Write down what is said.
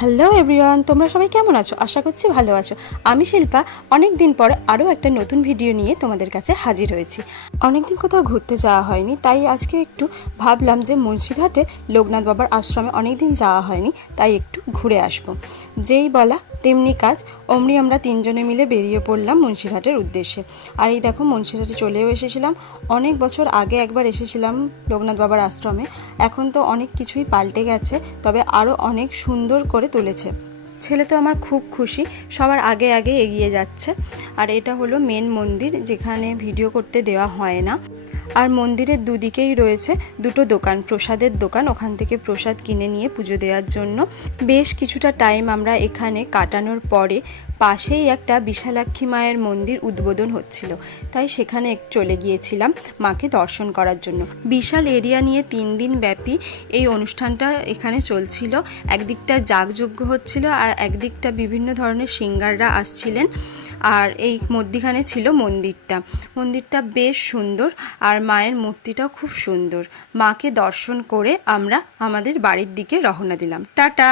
Hello everyone, তোমরা সবাই কেমন আছো? আশা করছি ভালো আছো। আমি শিল্পা অনেক দিন পর আরও একটা নতুন ভিডিও নিয়ে তোমাদের কাছে হাজির হয়েছি। অনেক দিন কোথাও ঘুরতে যাওয়া হয়নি, তাই আজকে একটু ভাবলাম যে মুন্সিরহাটে লোকনাথ বাবার আশ্রমে অনেক দিন যাওয়া হয়নি, তাই একটু ঘুরে আসবো। যেই বলা তেমনি কাজ, অমনি আমরা তিনজনে মিলে বেরিয়ে পড়লাম মুন্সিরহাটের উদ্দেশ্যে। আর এই দেখো মুন্সিরহাটে চলেও এসেছিলাম। অনেক বছর আগে একবার এসেছিলাম লোকনাথ বাবার আশ্রমে। এখন তো অনেক কিছুই পাল্টে গেছে, তবে আরও অনেক সুন্দর করে তুলেছে। ছেলে তো আমার খুব খুশি, সবার আগে আগে এগিয়ে যাচ্ছে। আর এটা হলো মেন মন্দির, যেখানে ভিডিও করতে দেওয়া হয় না। আর মন্দিরের দুদিকেই রয়েছে দুটো দোকান, প্রসাদের দোকান। ওখান থেকে প্রসাদ কিনে নিয়ে পুজো দেওয়ার জন্য বেশ কিছুটা টাইম আমরা এখানে কাটানোর পরে পাশেই একটা বিশালাক্ষী মায়ের মন্দির উদ্বোধন হচ্ছিল, তাই সেখানে চলে গিয়েছিলাম মাকে দর্শন করার জন্য। বিশাল এরিয়া নিয়ে 3 দিন ব্যাপী এই অনুষ্ঠানটা এখানে চলছিল। একদিকটা যাগযজ্ঞ হচ্ছিল আর একদিকটা বিভিন্ন ধরনের সিঙ্গাররা আসছিলেন। আর এই মধ্যিখানে ছিল মন্দিরটা বেশ সুন্দর, আর মায়ের মূর্তিটাও খুব সুন্দর। মাকে দর্শন করে আমরা আমাদের বাড়ির দিকে রওনা দিলাম। টাটা।